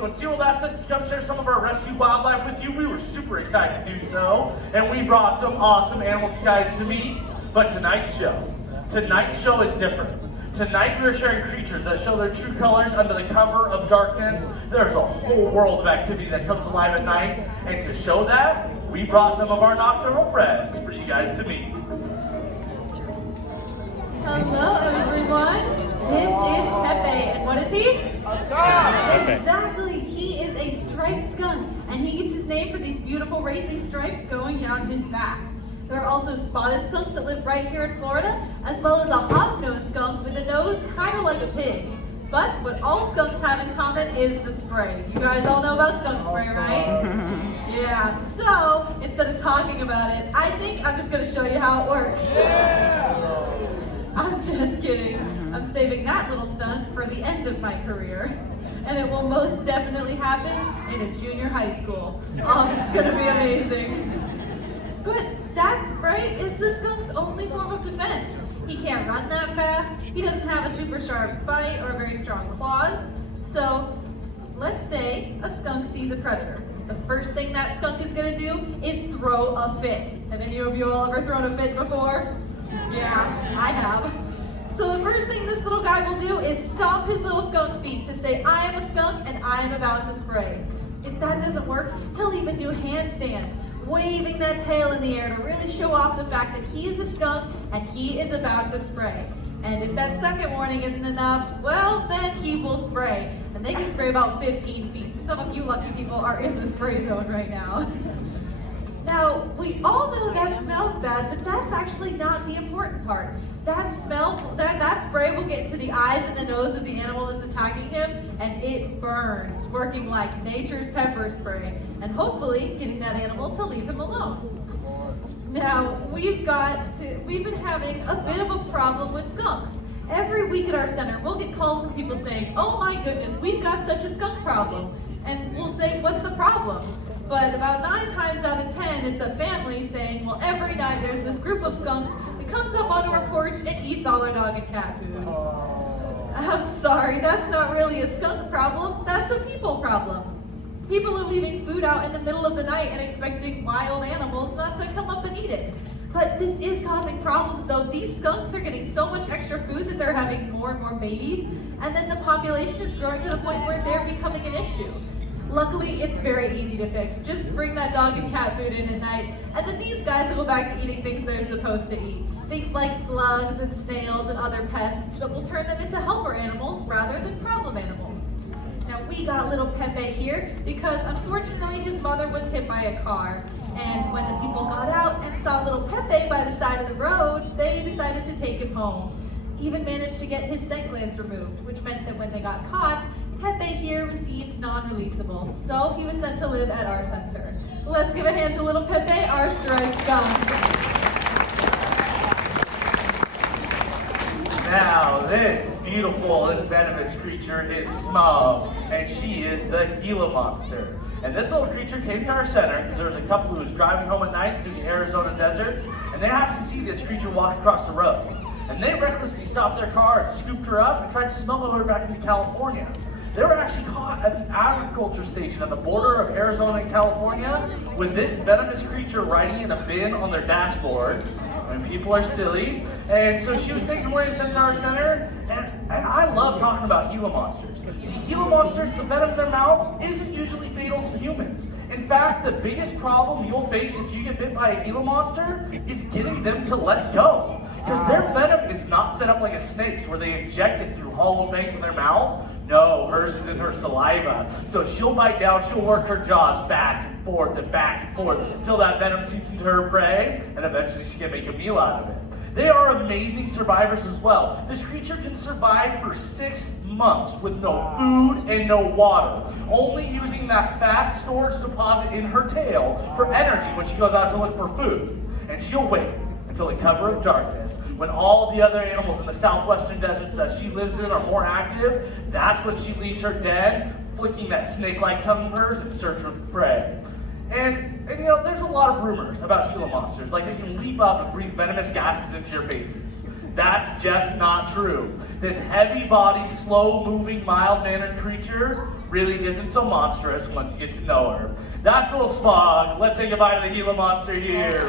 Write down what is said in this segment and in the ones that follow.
So when SeaWorld asked us to jump share some of our rescue wildlife with you, we were super excited to do so. And we brought some awesome animals for you guys to meet. But tonight's show is different. Tonight we are sharing creatures that show their true colors under the cover of darkness. There's a whole world of activity that comes alive at night. And to show that, we brought some of our nocturnal friends for you guys to meet. Hello everyone, this is Pepe, and what is he? A skunk! Exactly, he is a striped skunk, and he gets his name for these beautiful racing stripes going down his back. There are also spotted skunks that live right here in Florida, as well as a hawk-nosed skunk with a nose kind of like a pig. But what all skunks have in common is the spray. You guys all know about skunk spray, right? Yeah, so instead of talking about it, I think I'm just going to show you how it works. Yeah. I'm just kidding. I'm saving that little stunt for the end of my career. And it will most definitely happen in a junior high school. Oh, it's going to be amazing. But that spray is the skunk's only form of defense. He can't run that fast, he doesn't have a super sharp bite or very strong claws. So let's say a skunk sees a predator. The first thing that skunk is going to do is throw a fit. Have any of you all ever thrown a fit before? Yeah, I have. So the first thing this little guy will do is stomp his little skunk feet to say, I am a skunk and I am about to spray. If that doesn't work, he'll even do handstands, waving that tail in the air to really show off the fact that he is a skunk and he is about to spray. And if that second warning isn't enough, well, then he will spray. And they can spray about 15 feet. So some of you lucky people are in the spray zone right now. Now, we all know that smells bad, but that's actually not the important part. That spray will get into the eyes and the nose of the animal that's attacking him, and it burns, working like nature's pepper spray, and hopefully getting that animal to leave him alone. Now, we've been having a bit of a problem with skunks. Every week at our center, we'll get calls from people saying, oh my goodness, we've got such a skunk problem. And we'll say, what's the problem? But about 9 times out of 10, it's a family saying, well, every night there's this group of skunks that comes up onto our porch and eats all our dog and cat food. I'm sorry, that's not really a skunk problem, that's a people problem. People are leaving food out in the middle of the night and expecting wild animals not to come up and eat it. But this is causing problems though. These skunks are getting so much extra food that they're having more and more babies, and then the population is growing to the point where they're becoming an issue. Luckily, it's very easy to fix. Just bring that dog and cat food in at night, and then these guys will go back to eating things they're supposed to eat. Things like slugs and snails and other pests that will turn them into helper animals rather than problem animals. Now, we got little Pepe here because unfortunately his mother was hit by a car. And when the people got out and saw little Pepe by the side of the road, they decided to take him home. Even managed to get his scent glands removed, which meant that when they got caught, Pepe here was deemed non-releasable, so he was sent to live at our center. Let's give a hand to little Pepe, our striped skunk. Now, this beautiful and venomous creature is Smug, and she is the Gila Monster. And this little creature came to our center because there was a couple who was driving home at night through the Arizona deserts, and they happened to see this creature walk across the road. And they recklessly stopped their car and scooped her up and tried to smuggle her back into California. They were actually caught at the agriculture station on the border of Arizona and California with this venomous creature riding in a bin on their dashboard. And people are silly. And so she was taken away and sent to our center. And I love talking about Gila monsters. See, Gila monsters, the venom in their mouth isn't usually fatal to humans. In fact, the biggest problem you'll face if you get bit by a Gila monster is getting them to let go. Because their venom is not set up like a snake's where they inject it through hollow veins in their mouth. No, hers is in her saliva. So she'll bite down, she'll work her jaws back and forth until that venom seeps into her prey, and eventually she can make a meal out of it. They are amazing survivors as well. This creature can survive for 6 months with no food and no water, only using that fat storage deposit in her tail for energy when she goes out to look for food. And she'll wait until the cover of darkness, when all the other animals in the southwestern deserts that she lives in are more active. That's when she leaves her den, flicking that snake-like tongue of hers in search of prey. And you know, there's a lot of rumors about Gila monsters, like they can leap up and breathe venomous gases into your faces. That's just not true. This heavy-bodied, slow-moving, mild-mannered creature really isn't so monstrous once you get to know her. That's little Smog. Let's say goodbye to the Gila Monster here.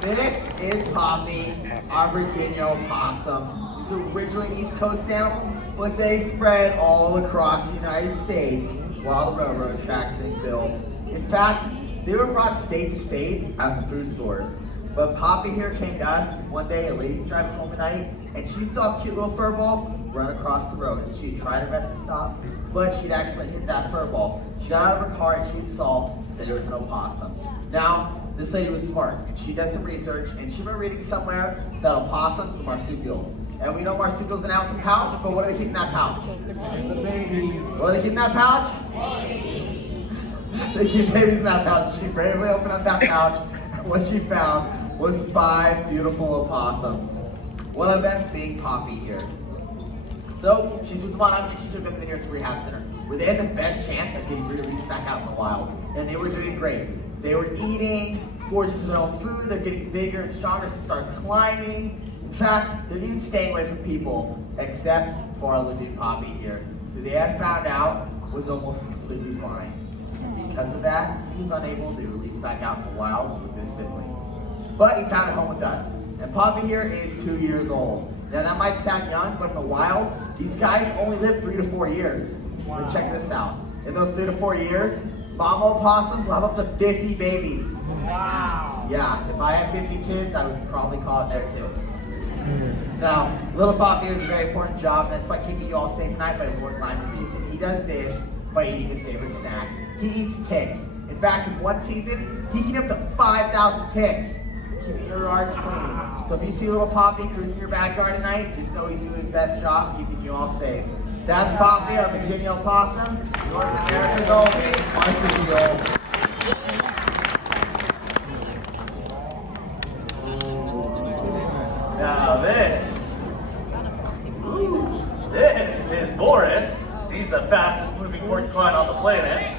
This is Poppy, our Virginia opossum. He's originally an East Coast animal, but they spread all across the United States while the railroad tracks were being built. In fact, they were brought state to state at the food stores. But Poppy here came to us because one day a lady was driving home at night and she saw a cute little fur ball run across the road, and she tried her best to stop, but she'd actually hit that fur ball. She got out of her car and she saw that there was an opossum. Now, this lady was smart, and she did some research, and she was reading somewhere that opossums were marsupials. And we know marsupials are now in the pouch, but what do they keep in that pouch? What do they keep in that pouch? They keep babies in that pouch. She bravely opened up that pouch, and what she found was 5 beautiful opossums. One of them being Poppy here. So she swooped them on up and she took them to the nearest rehab center, where they had the best chance of getting released back out in the wild. And they were doing great. They were eating, foraging for their own food, they're getting bigger and stronger, so they start climbing. In fact, they're even staying away from people, except for our little dude Poppy here, who they had found out was almost completely blind. And because of that, he was unable to be released back out in the wild with his siblings. But he found a home with us. And Poppy here is 2 years old. Now that might sound young, but in the wild, these guys only live 3 to 4 years. Wow. But check this out. In those 3 to 4 years, mama opossums will have up to 50 babies. Wow. Yeah, if I had 50 kids, I would probably call it there too. Now, little Poppy has a very important job, and that's by keeping you all safe at night by avoiding Lyme disease. And he does this by eating his favorite snack. He eats ticks. In fact, in one season, he can eat up to 5,000 ticks, keeping your yards clean. So if you see little Poppy cruising your backyard at night, just know he's doing his best job keeping you all safe. That's Poppy, our Virginia opossum, North America's only marsupial. Now this is Boris. He's the fastest moving porcupine on the planet.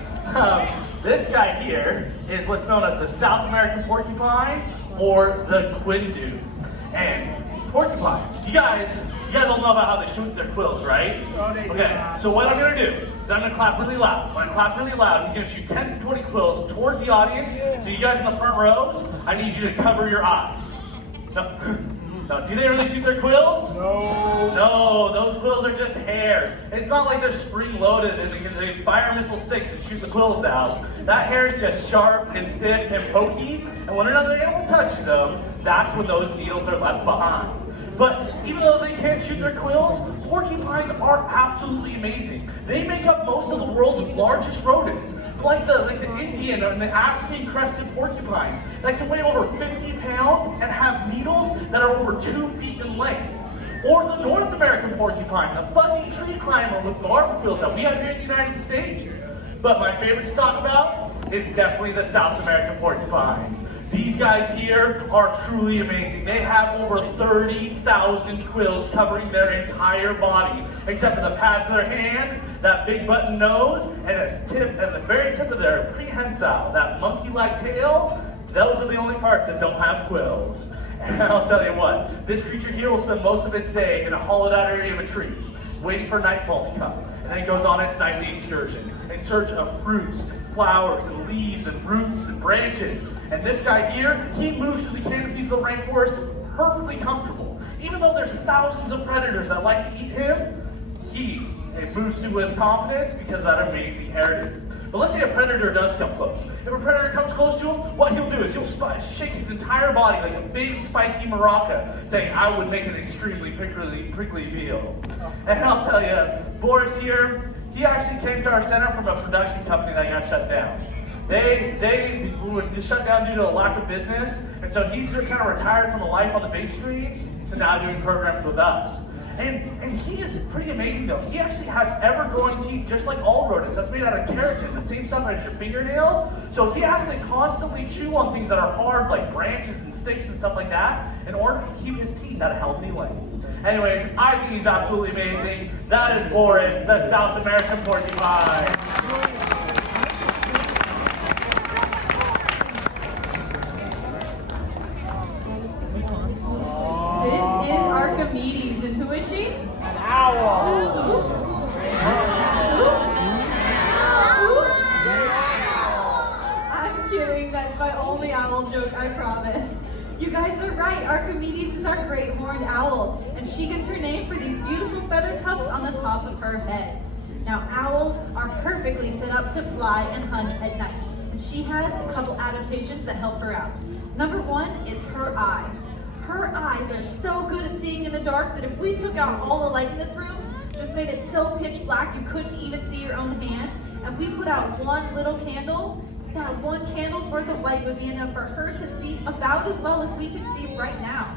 This guy here is what's known as the South American porcupine, or the quindu. And porcupines, you guys all know about how they shoot their quills, right? Okay, so what I'm gonna do is I'm gonna clap really loud. When I clap really loud, he's gonna shoot 10 to 20 quills towards the audience. So you guys in the front rows, I need you to cover your eyes. No, do they really shoot their quills? No. No, those quills are just hair. It's not like they're spring-loaded and they fire missile 6 and shoot the quills out. That hair is just sharp and stiff and pokey, and when another animal touches them, that's when those needles are left behind. But even though they can't shoot their quills, porcupines are absolutely amazing. They make up most of the world's largest rodents, like the Indian and the African crested porcupines that can weigh over 50 pounds and have needles that are over 2 feet in length. Or the North American porcupine, the fuzzy tree climber with larva quills that we have here in the United States. But my favorite to talk about is definitely the South American porcupines. These guys here are truly amazing. They have over 30,000 quills covering their entire body, except for the pads of their hands, that big button nose, and the very tip of their prehensile, that monkey-like tail. Those are the only parts that don't have quills. And I'll tell you what, this creature here will spend most of its day in a hollowed out area of a tree, waiting for nightfall to come. And then it goes on its nightly excursion in search of fruits, flowers, and leaves, and roots, and branches. And this guy here, he moves through the canopies of the rainforest perfectly comfortable. Even though there's thousands of predators that like to eat him, he moves through with confidence because of that amazing hairdo. But let's say a predator does come close. If a predator comes close to him, what he'll do is he'll shake his entire body like a big spiky maraca, saying, I would make an extremely prickly meal. And I'll tell you, Boris here, he actually came to our center from a production company that got shut down. They were just shut down due to a lack of business, and so he's kind of retired from a life on the Bay Streets to now doing programs with us. And he is pretty amazing though. He actually has ever-growing teeth just like all rodents. That's made out of keratin, the same stuff as your fingernails. So he has to constantly chew on things that are hard like branches and sticks and stuff like that in order to keep his teeth at a healthy length. Anyways, I think he's absolutely amazing. That is Boris, the South American porcupine. This is Archimedes, and who is she? An owl. I'm kidding, that's my only owl joke, I promise. You guys are right, Archimedes is our great horned owl, and she gets her name for these beautiful feather tufts on the top of her head. Now, owls are perfectly set up to fly and hunt at night, and she has a couple adaptations that help her out. Number one is her eyes. Her eyes are so good at seeing in the dark that if we took out all the light in this room, just made it so pitch black you couldn't even see your own hand, and we put out one little candle, that one candle's worth of light would be enough for her to see about as well as we can see right now.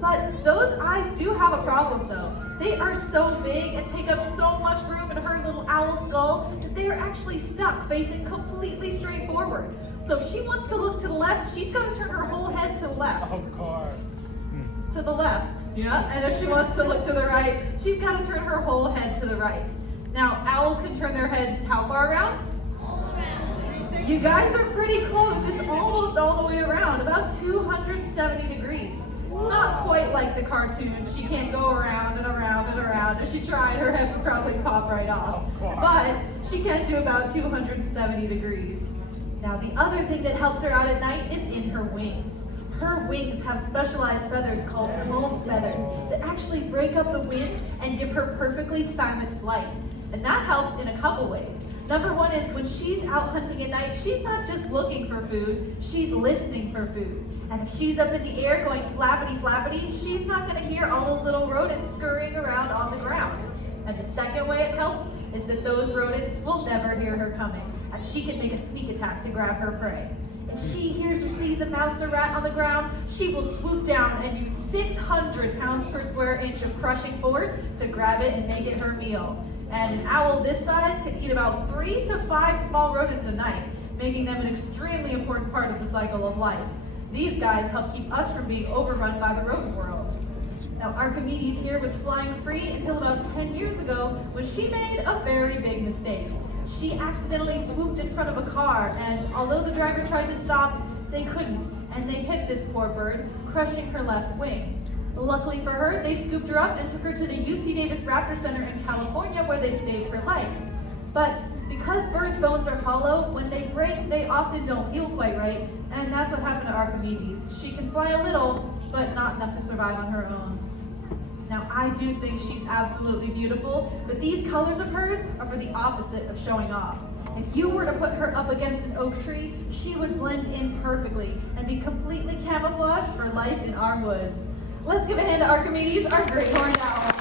But those eyes do have a problem though. They are so big and take up so much room in her little owl skull that they are actually stuck facing completely straight forward. So if she wants to look to the left, she's got to turn her whole head to the left. Of course. To the left, yeah? And if she wants to look to the right, she's got to turn her whole head to the right. Now, owls can turn their heads how far around? You guys are pretty close. It's almost all the way around, about 270 degrees. It's not quite like the cartoon. She can't go around and around and around. If she tried, her head would probably pop right off. But she can do about 270 degrees. Now, the other thing that helps her out at night is in her wings. Her wings have specialized feathers called comb feathers that actually break up the wind and give her perfectly silent flight. And that helps in a couple ways. Number one is when she's out hunting at night, she's not just looking for food, she's listening for food. And if she's up in the air going flappity flappity, she's not gonna hear all those little rodents scurrying around on the ground. And the second way it helps is that those rodents will never hear her coming, and she can make a sneak attack to grab her prey. If she hears or sees a mouse or rat on the ground, she will swoop down and use 600 pounds per square inch of crushing force to grab it and make it her meal. And an owl this size can eat about 3 to 5 small rodents a night, making them an extremely important part of the cycle of life. These guys help keep us from being overrun by the rodent world. Now, Archimedes here was flying free until about 10 years ago when she made a very big mistake. She accidentally swooped in front of a car, and although the driver tried to stop, they couldn't, and they hit this poor bird, crushing her left wing. Luckily for her, they scooped her up and took her to the UC Davis Raptor Center in California where they saved her life. But because birds' bones are hollow, when they break, they often don't heal quite right, and that's what happened to Archimedes. She can fly a little, but not enough to survive on her own. Now, I do think she's absolutely beautiful, but these colors of hers are for the opposite of showing off. If you were to put her up against an oak tree, she would blend in perfectly and be completely camouflaged for life in our woods. Let's give a hand to Archimedes, our great horned owl.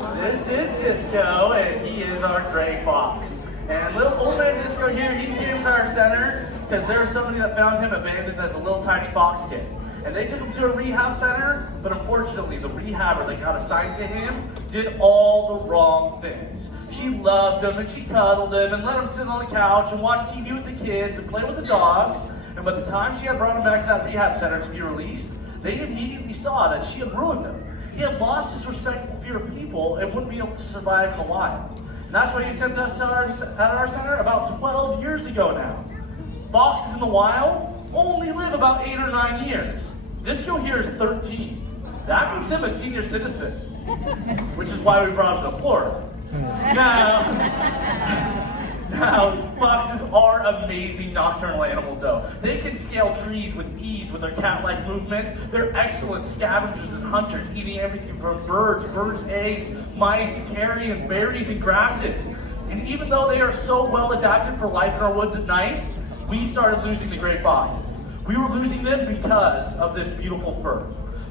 Now this is Disco, and he is our gray fox. And little old man Disco here, he came to our center because there was somebody that found him abandoned as a little tiny fox kid. And they took him to a rehab center, but unfortunately the rehabber that got assigned to him did all the wrong things. She loved him and she cuddled him and let him sit on the couch and watch TV with the kids and play with the dogs. And by the time she had brought him back to that rehab center to be released, they immediately saw that she had ruined him. He had lost his respectful fear of people and wouldn't be able to survive in the wild. And that's why he sent us to our center about 12 years ago now. Foxes in the wild only live about 8 or 9 years. Disco here is 13. That makes him a senior citizen, which is why we brought him to Florida. Now, foxes are amazing nocturnal animals though. They can scale trees with ease with their cat-like movements. They're excellent scavengers and hunters, eating everything from birds' eggs, mice, carrion, berries, and grasses. And even though they are so well adapted for life in our woods at night, we started losing the gray foxes. We were losing them because of this beautiful fur.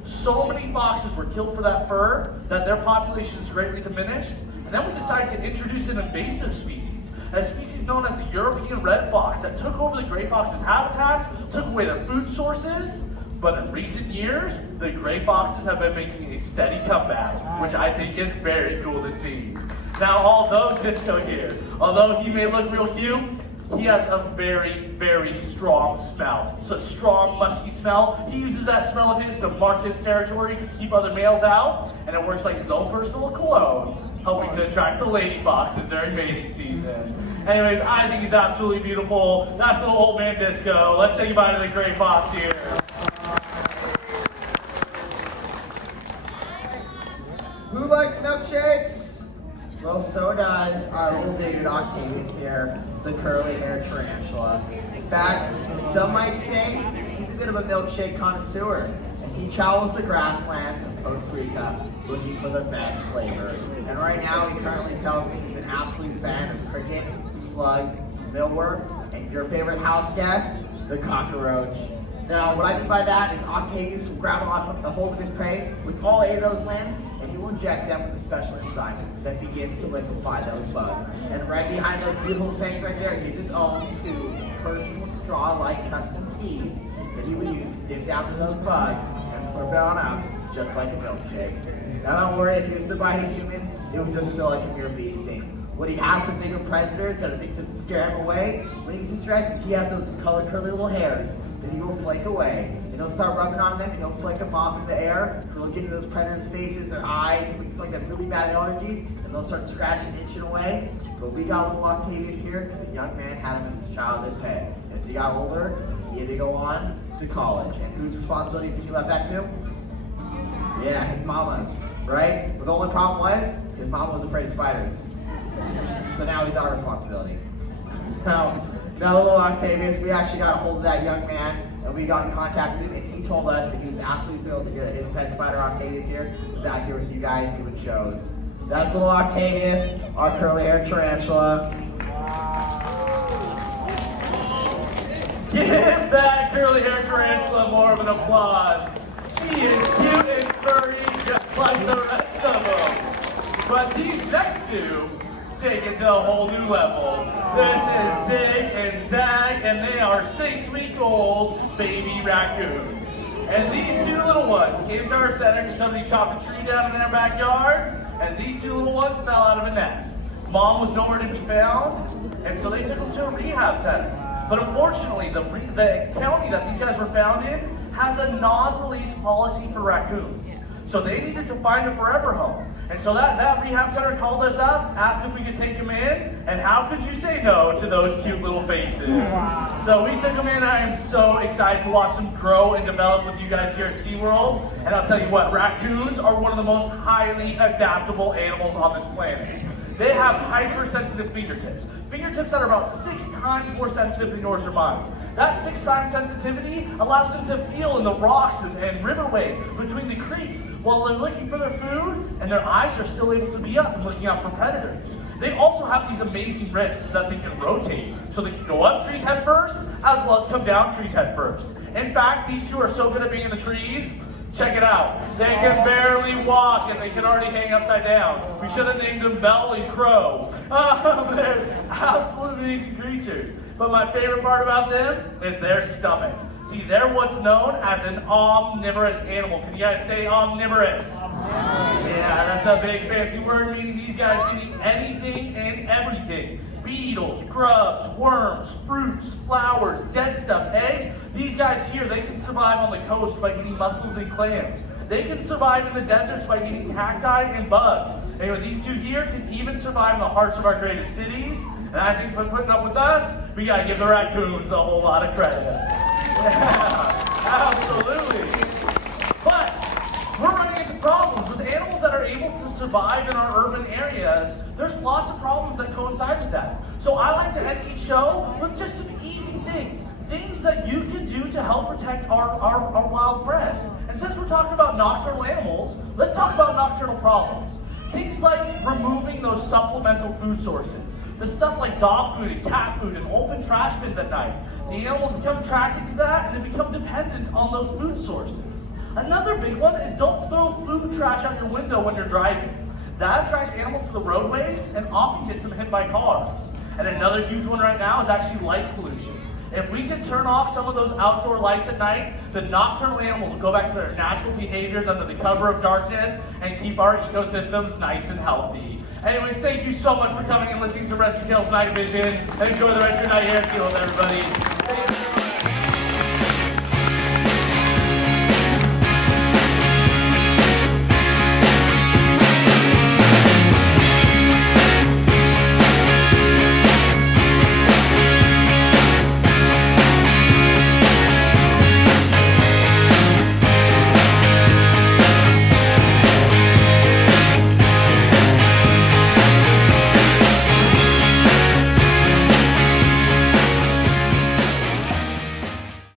So many foxes were killed for that fur that their population is greatly diminished. And then we decided to introduce an invasive species, a species known as the European red fox that took over the gray fox's habitats, took away their food sources. But in recent years, the gray foxes have been making a steady comeback, which I think is very cool to see. Now, although Disco here, although he may look real cute, he has a very, very strong smell. It's a strong, musky smell. He uses that smell of his to mark his territory to keep other males out, and it works like his own personal cologne, helping to attract the lady foxes during mating season. Anyways, I think he's absolutely beautiful. That's the old man Disco. Let's say goodbye to the gray fox here. Who likes milkshakes? Well, so does our little dude Octavius here, the curly-haired tarantula. In fact, some might say he's a bit of a milkshake connoisseur, and he travels the grasslands of Costa Rica looking for the best flavor. And right now, he currently tells me he's an absolute fan of cricket, slug, millworm, and your favorite house guest, the cockroach. Now, what I mean by that is Octavius will grab a hold of his prey with all 8 of those limbs, and he will inject them with a special enzyme that begins to liquefy those bugs. And right behind those beautiful fangs right there, he has his own 2 personal straw-like custom teeth that he would use to dip down into those bugs and slurp it on up, just like a milkshake. Now don't worry, if he was to bite a human, it would just feel like a mere bee sting. What he has for bigger predators that are things that scare him away, when he gets stressed, he has those colored curly little hairs that he will flake away. And he'll start rubbing on them and he'll flick them off in the air. He'll get into those predators' faces or eyes and we feel like they have really bad allergies and they'll start scratching and itching away. But we got little Octavius here because a young man had him as his childhood pet. And as he got older, he had to go on to college. And whose responsibility did he left that to? Yeah, his mama's, right? But the only problem was, his mama was afraid of spiders. So now he's our responsibility. Now little Octavius, we actually got a hold of that young man and we got in contact with him and he told us that he was absolutely thrilled to hear that his pet spider Octavius here is out here with you guys doing shows. That's little Octavius, our curly-haired tarantula. Give that curly-haired tarantula more of an applause. She is cute and furry just like the rest of them. But these next 2 take it to a whole new level. This is Zig and Zag, and they are 6-week-old baby raccoons. And these 2 little ones came to our center because somebody chopped a tree down in their backyard, and these 2 little ones fell out of a nest. Mom was nowhere to be found, and so they took them to a rehab center. But unfortunately, the county that these guys were found in has a non-release policy for raccoons. So they needed to find a forever home. And so that rehab center called us up, asked if we could take them in, and how could you say no to those cute little faces? Wow. So we took them in, and I am so excited to watch them grow and develop with you guys here at SeaWorld. And I'll tell you what, raccoons are one of the most highly adaptable animals on this planet. They have hypersensitive fingertips. Fingertips that are about 6 times more sensitive than yours or mine. That 6 times sensitivity allows them to feel in the rocks and riverways between the creeks while they're looking for their food, and their eyes are still able to be up and looking out for predators. They also have these amazing wrists that they can rotate, so they can go up trees head first, as well as come down trees head first. In fact, these 2 are so good at being in the trees. Check it out. They can barely walk and they can already hang upside down. We should have named them Bell and Crow. They're absolutely amazing creatures. But my favorite part about them is their stomach. See, they're what's known as an omnivorous animal. Can you guys say omnivorous? Yeah, that's a big fancy word, meaning these guys can eat anything and everything. Beetles, grubs, worms, fruits, flowers, dead stuff, eggs. These guys here, they can survive on the coast by eating mussels and clams. They can survive in the deserts by eating cacti and bugs. Anyway, these 2 here can even survive in the hearts of our greatest cities. And I think for putting up with us, we gotta give the raccoons a whole lot of credit. Yeah, absolutely. But we're running into problems with animals that are able to survive in our urban areas. There's lots of problems that coincide with that. So I like to end each show with just some easy things. Things that you can do to help protect our wild friends. And since we're talking about nocturnal animals, let's talk about nocturnal problems. Things like removing those supplemental food sources. The stuff like dog food and cat food and open trash bins at night. The animals become attracted to that and they become dependent on those food sources. Another big one is don't throw food trash out your window when you're driving. That attracts animals to the roadways and often gets them hit by cars. And another huge one right now is actually light pollution. If we can turn off some of those outdoor lights at night, the nocturnal animals will go back to their natural behaviors under the cover of darkness and keep our ecosystems nice and healthy. Anyways, thank you so much for coming and listening to Rescue Tales Night Vision, and enjoy the rest of your night here at SeaWorld, everybody.